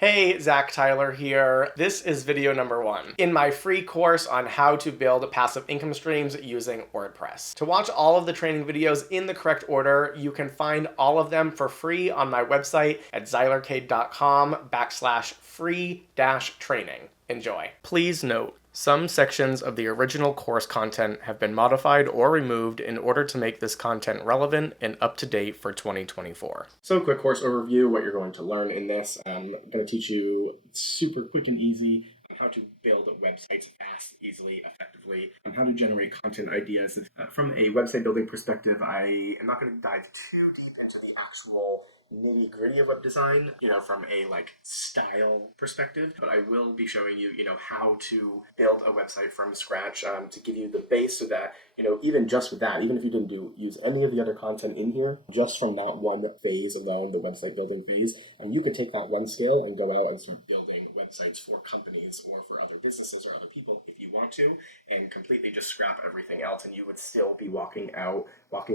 Hey, Zach Tyler here. This is video number 1 in my free course on how to build passive income streams using WordPress. To watch all of the training videos in the correct order, you can find all of them for free on my website at zylercade.com/free-training. Enjoy. Please note, some sections of the original course content have been modified or removed in order to make this content relevant and up to date for 2024. So quick course overview, what you're going to learn in this. I'm going to teach you super quick and easy on how to build websites fast, easily, effectively, and how to generate content ideas. From a website building perspective, I am not going to dive too deep into the actual nitty-gritty of web design, from a style perspective, but I will be showing you, how to build a website from scratch, to give you the base so that, even just with that, even if you didn't use any of the other content in here, just from that one phase alone, the website building phase, and you can take that one skill and go out and start building websites for companies or for other businesses or other people if you want to, and completely just scrap everything else, and you would still be walking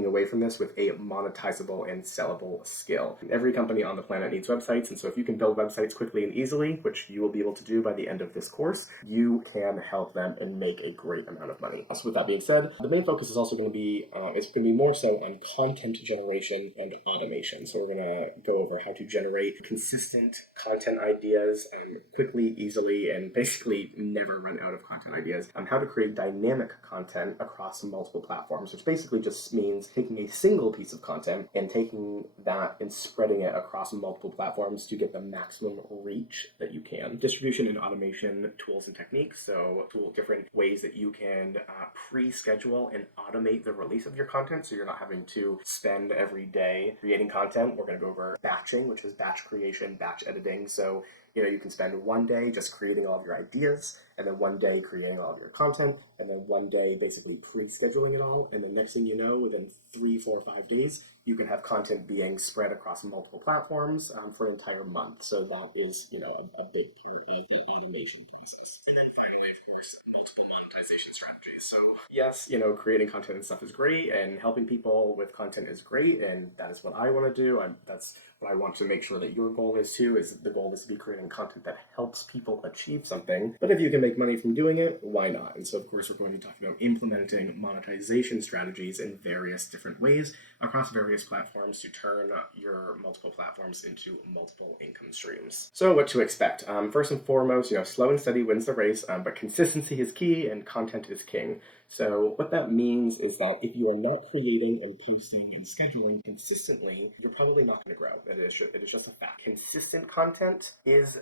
away from this with a monetizable and sellable skill. Every company on the planet needs websites, and so if you can build websites quickly and easily, which you will be able to do by the end of this course, you can help them and make a great amount of money. So with that being said, the main focus is also going to be, more so on content generation and automation. So we're going to go over how to generate consistent content ideas quickly, easily, and basically never run out of content ideas. How to create dynamic content across multiple platforms, which basically just means taking a single piece of content and taking that and spreading it across multiple platforms to get the maximum reach that you can. Distribution and automation tools and techniques, so different ways that you can pre-schedule and automate the release of your content so you're not having to spend every day creating content. We're going to go over batching, which is batch creation, batch editing. So you can spend one day just creating all of your ideas, and then one day creating all of your content, and then one day basically pre-scheduling it all. And the next thing you know, within 3, 4, 5 days, you can have content being spread across multiple platforms for an entire month. So that is, a big part of the automation process. And then finally, of course, multiple monetization strategies. So yes, creating content and stuff is great, and helping people with content is great, and that is what I want to do. That's what I want to make sure that your goal is too, is the goal is to be creating content that helps people achieve something. But if you can make money from doing it, why not? And so of course we're going to talk about implementing monetization strategies in various different ways across various platforms to turn your multiple platforms into multiple income streams. So what to expect? First and foremost, slow and steady wins the race, but consistency is key and content is king. So what that means is that if you are not creating and posting and scheduling consistently, you're probably not going to grow. It is just a fact. Consistent content is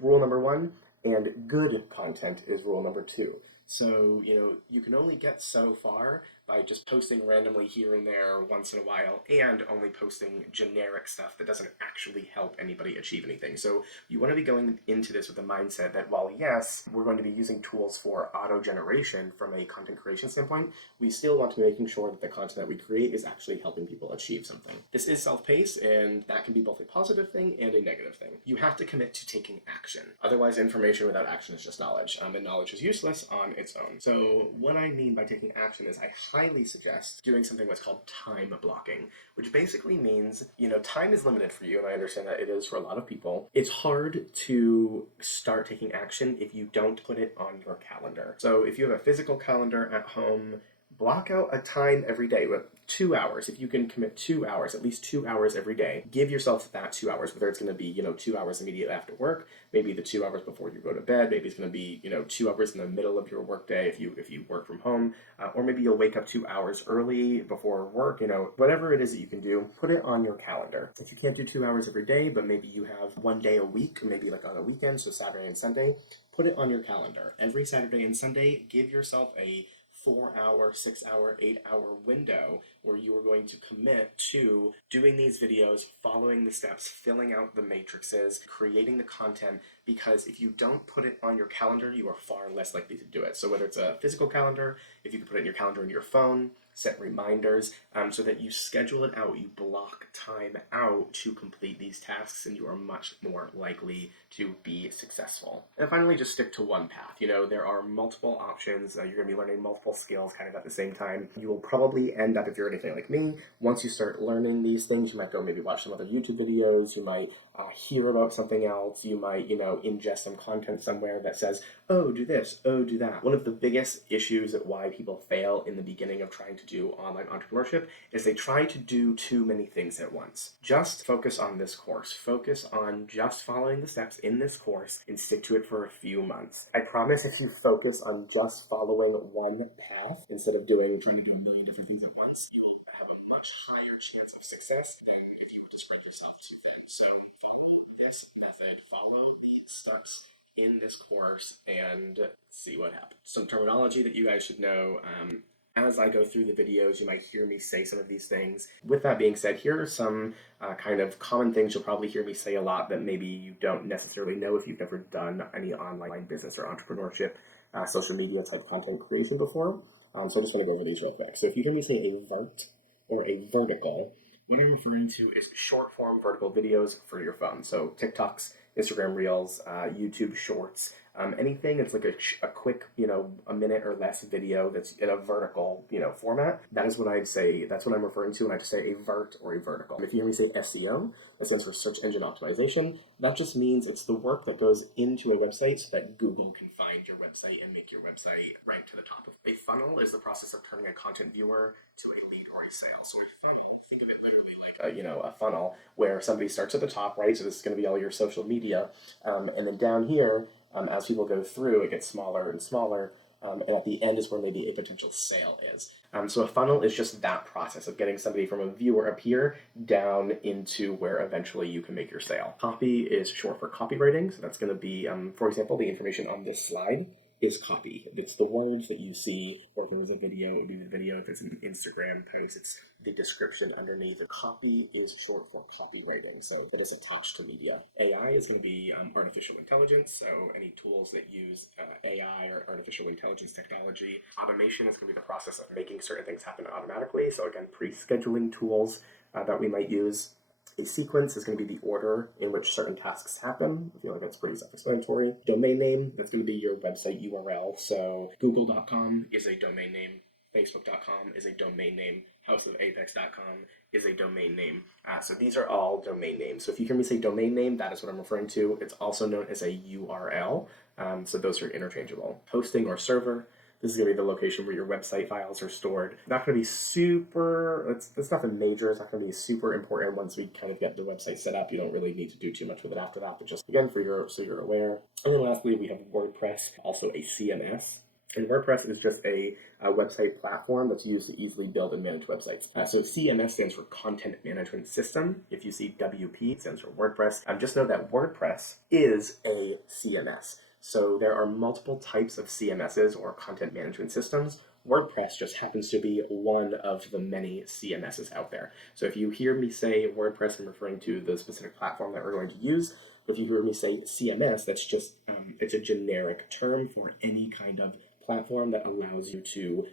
rule number 1, and good content is rule number 2. So, you can only get so far by just posting randomly here and there once in a while, and only posting generic stuff that doesn't actually help anybody achieve anything. So you want to be going into this with the mindset that while yes, we're going to be using tools for auto generation from a content creation standpoint, we still want to be making sure that the content that we create is actually helping people achieve something. This is self-paced, and that can be both a positive thing and a negative thing. You have to commit to taking action. Otherwise, information without action is just knowledge, and knowledge is useless on its own. So what I mean by taking action is I highly suggest doing something what's called time blocking, which basically means, time is limited for you, and I understand that it is for a lot of people. It's hard to start taking action if you don't put it on your calendar. So if you have a physical calendar at home, block out a time every day, 2 hours. If you can commit 2 hours, at least 2 hours every day, give yourself that 2 hours, whether it's going to be, 2 hours immediately after work, maybe the 2 hours before you go to bed, maybe it's going to be, 2 hours in the middle of your work day if you work from home, or maybe you'll wake up 2 hours early before work, whatever it is that you can do, put it on your calendar. If you can't do 2 hours every day, but maybe you have one day a week, maybe like on a weekend, so Saturday and Sunday, put it on your calendar. Every Saturday and Sunday, give yourself a 4-hour, 6-hour, 8-hour window where you are going to commit to doing these videos, following the steps, filling out the matrices, creating the content, because if you don't put it on your calendar, you are far less likely to do it. So whether it's a physical calendar, if you can put it in your calendar in your phone, set reminders so that you schedule it out, you block time out to complete these tasks, and you are much more likely to be successful. And finally, just stick to one path. There are multiple options. You're going to be learning multiple skills kind of at the same time. You will probably end up, if you're anything like me, once you start learning these things, you might go maybe watch some other YouTube videos, you might hear about something else. You might, ingest some content somewhere that says, oh, do this, oh, do that. One of the biggest issues at why people fail in the beginning of trying to do online entrepreneurship is they try to do too many things at once. Just focus on this course. Focus on just following the steps in this course and stick to it for a few months. I promise if you focus on just following one path instead of trying to do a million different things at once, you will have a much higher chance of success than if you were to spread yourself too thin. So follow this method, follow the steps in this course, and see what happens. Some terminology that you guys should know. As I go through the videos, you might hear me say some of these things. With that being said, here are some kind of common things you'll probably hear me say a lot that maybe you don't necessarily know if you've never done any online business or entrepreneurship, social media type content creation before. So I just want to go over these real quick. So if you hear me say a vert or a vertical, what I'm referring to is short form vertical videos for your phone. So TikToks, Instagram Reels, YouTube Shorts, anything that's like a quick, a minute or less video that's in a vertical, format. That is what I'd say. That's what I'm referring to when I say a vert or a vertical. If you hear me say SEO, that stands for search engine optimization. That just means it's the work that goes into a website so that Google can find your website and make your website rank to the top of. A funnel is the process of turning a content viewer to a lead or a sale. So a funnel, think of it literally like a funnel where somebody starts at the top, right? So this is going to be all your social media, and then down here, as people go through, it gets smaller and smaller, and at the end is where maybe a potential sale is. So a funnel is just that process of getting somebody from a viewer up here down into where eventually you can make your sale. Copy is short for copywriting, so that's going to be, for example, the information on this slide is copy. It's the words that you see, or if it was a video, it would be the video. If it's an Instagram post, it's the description underneath. The copy is short for copywriting, so that is attached to media. AI is going to be artificial intelligence, so any tools that use AI or artificial intelligence technology. Automation is going to be the process of making certain things happen automatically, so again, pre-scheduling tools that we might use. A sequence is going to be the order in which certain tasks happen. I feel like that's pretty self-explanatory. Domain name, that's going to be your website URL. So google.com is a domain name. Facebook.com is a domain name. Houseofapex.com is a domain name. So these are all domain names. So if you hear me say domain name, that is what I'm referring to. It's also known as a URL. So those are interchangeable. Hosting or server. This is going to be the location where your website files are stored. Not going to be super, it's nothing major. It's not going to be super important once we kind of get the website set up. You don't really need to do too much with it after that, but just again, so you're aware. And then lastly, we have WordPress, also a CMS. And WordPress is just a website platform that's used to easily build and manage websites. So CMS stands for Content Management System. If you see WP, it stands for WordPress. Just know that WordPress is a CMS. So there are multiple types of CMSs or content management systems. WordPress just happens to be one of the many CMSs out there. So if you hear me say WordPress, I'm referring to the specific platform that we're going to use. If you hear me say CMS, that's just, it's a generic term for any kind of platform that allows you to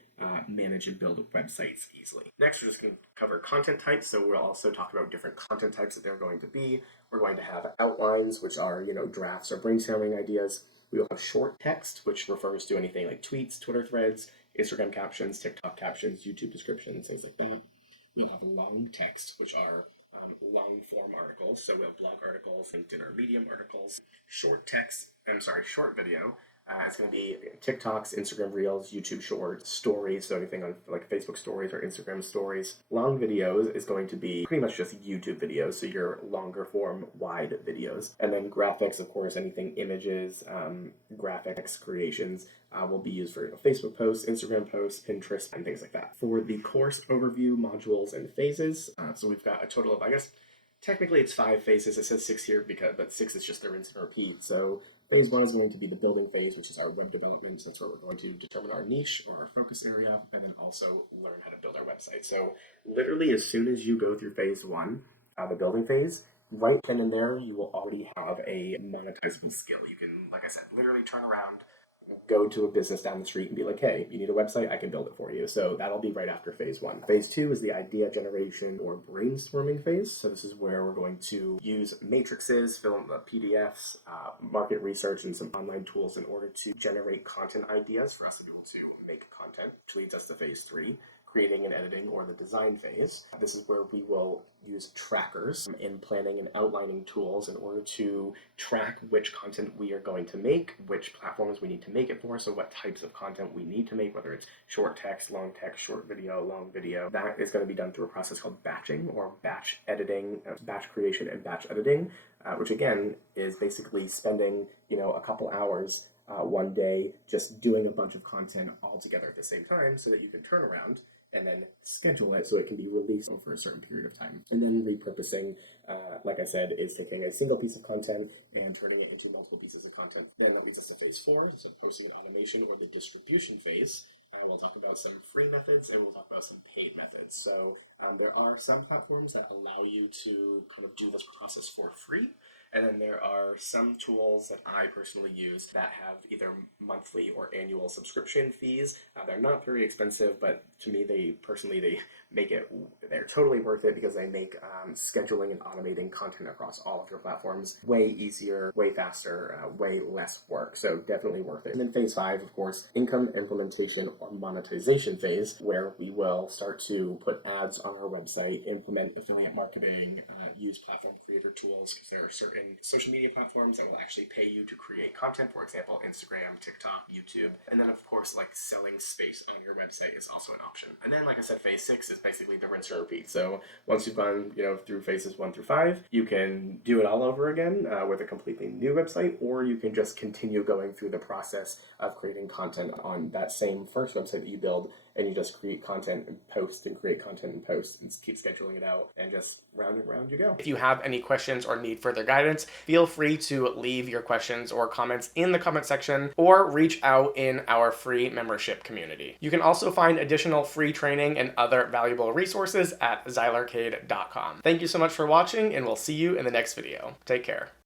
manage and build websites easily. Next, we're just going to cover content types. So we'll also talk about different content types that they're going to be. We're going to have outlines, which are, drafts or brainstorming ideas. We will have short text, which refers to anything like tweets, Twitter threads, Instagram captions, TikTok captions, YouTube descriptions, things like that. We'll have long text, which are long form articles. So we'll have blog articles, LinkedIn or Medium articles. Short video. It's going to be TikToks, Instagram Reels, YouTube Shorts, Stories, so anything on like Facebook Stories or Instagram Stories. Long videos is going to be pretty much just YouTube videos, so your longer form, wide videos. And then graphics, of course, anything images, graphics creations will be used for Facebook posts, Instagram posts, Pinterest, and things like that. For the course overview, modules, and phases, so we've got a total of, technically it's 5 phases. It says 6 here, but 6 is just the rinse and repeat. So phase 1 is going to be the building phase, which is our web development. That's where we're going to determine our niche or our focus area, and then also learn how to build our website. So literally as soon as you go through phase 1, the building phase, right then and there, you will already have a monetizable skill. You can, like I said, literally turn around, go to a business down the street and be like, hey, you need a website? I can build it for you. So that'll be right after phase 1. Phase 2 is the idea generation or brainstorming phase. So this is where we're going to use matrices, fill in the PDFs, market research, and some online tools in order to generate content ideas for us to be able to make content, which leads us to phase 3. creating and editing, or the design phase. This is where we will use trackers in planning and outlining tools in order to track which content we are going to make, which platforms we need to make it for, so what types of content we need to make, whether it's short text, short video, long video. That is going to be done through a process called batching, or batch editing, batch creation and batch editing, which again is basically spending, a couple hours one day just doing a bunch of content all together at the same time, so that you can turn around and then schedule it so it can be released over a certain period of time. And then repurposing, like I said, is taking a single piece of content and turning it into multiple pieces of content. Then what leads us to phase 4, so posting and automation, or the distribution phase. And we'll talk about some free methods, and we'll talk about some paid methods. So there are some platforms that allow you to kind of do this process for free. And then there are some tools that I personally use that have either monthly or annual subscription fees. They're not very expensive, but to me, they make it, they're totally worth it, because they make scheduling and automating content across all of your platforms way easier, way faster, way less work. So definitely worth it. And then phase 5, of course, income implementation or monetization phase, where we will start to put ads on our website, implement affiliate marketing, use platform creator tools, because there are certain social media platforms that will actually pay you to create content, for example, Instagram, TikTok, YouTube. And then, of course, like selling space on your website is also an option. And then, like I said, phase 6 is basically the rinse and repeat. So once you've gone, through phases 1 through 5, you can do it all over again with a completely new website, or you can just continue going through the process of creating content on that same first website that you build, and you just create content and post and create content and post and keep scheduling it out, and just round and round you go. If you have any questions or need further guidance, feel free to leave your questions or comments in the comment section, or reach out in our free membership community. You can also find additional free training and other valuable resources at xylarcade.com. Thank you so much for watching, and we'll see you in the next video. Take care.